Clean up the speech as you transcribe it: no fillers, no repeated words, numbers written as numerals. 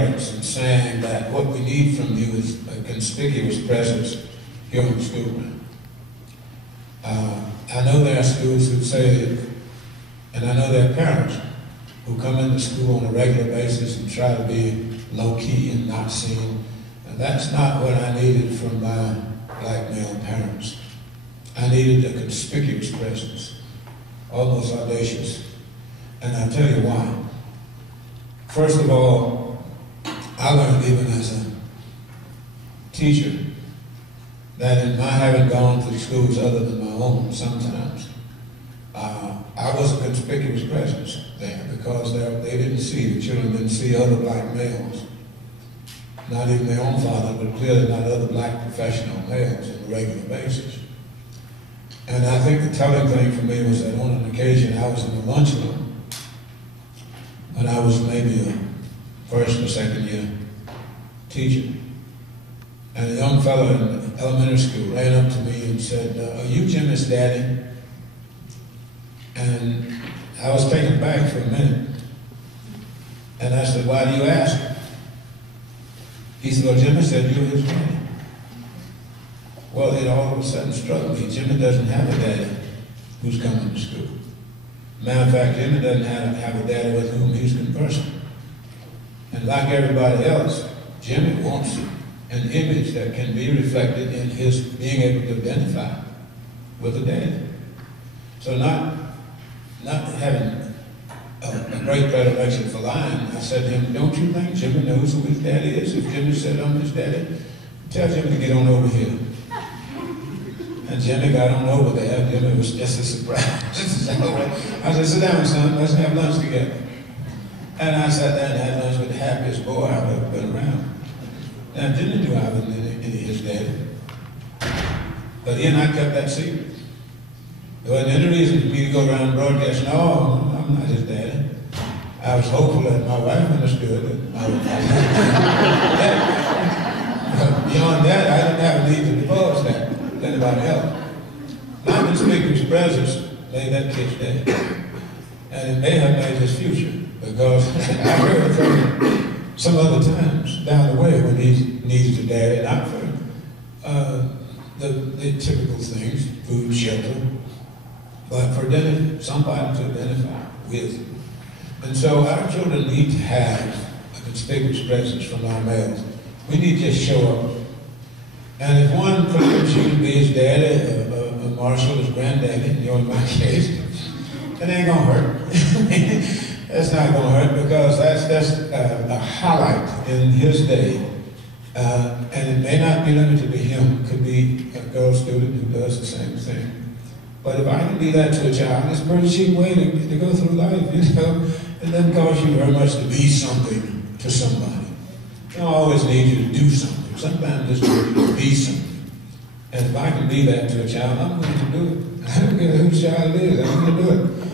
and saying that what we need from you is a conspicuous presence here in the school. I know there are schools who say it, and I know there are parents who come into school on a regular basis and try to be low-key and not seen. And that's not what I needed from my black male parents. I needed a conspicuous presence, almost audacious. And I'll tell you why. First of all, I learned even as a teacher that in my having gone to schools other than my own sometimes, I was a conspicuous presence there because they didn't see, the children didn't see other black males, not even their own father, but clearly not other black professional males on a regular basis. And I think the telling thing for me was that on an occasion I was in the lunchroom when I was maybe a first or second year teacher. And a young fellow in elementary school ran up to me and said, "Are you Jimmy's daddy?" And I was taken back for a minute. And I said, "Why do you ask?" He said, "Well, Jimmy said you were his daddy." Well, it all of a sudden struck me, Jimmy doesn't have a daddy who's coming to school. Matter of fact, Jimmy doesn't have a daddy with whom he's conversing. And like everybody else, Jimmy wants an image that can be reflected in his being able to identify with a daddy. So not having a great predilection for lying, I said to him, "Don't you think Jimmy knows who his daddy is? If Jimmy said I'm his daddy, tell Jimmy to get on over here." And Jimmy got on over there. Jimmy was just a surprise. I said, "Sit down, son, let's have lunch together." And I sat down and had lunch with the happiest boy I've ever been around. Now, Jimmy knew I wasn't any his daddy. But he and I kept that secret. There wasn't any reason for me to go around broadcasting, "No, I'm not his daddy." I was hopeful that my wife understood that I was not his daddy. But beyond that, I didn't have a need to divulge that to anybody else. My conspicuous presence made that kid's daddy. And it may have made his future, because I heard from him some other times down the way when he needs a daddy, not for the typical things, food, shelter, but for somebody to identify with. And so our children need to have a conspicuous presence from our males. We need to just show up. And if one claims you to be his daddy, a Marshall, his granddaddy, in my case, it ain't gonna hurt. That's not gonna hurt, because that's a highlight in his day. And it may not be limited to him. It could be a girl student who does the same thing. But if I can be that to a child, it's a pretty cheap way to go through life, you know. It doesn't cost you very much to be something to somebody. You don't always need you to do something. Sometimes it's just to be something. And if I can be that to a child, I'm going to do it. I don't care whose child it is, I'm going to do it.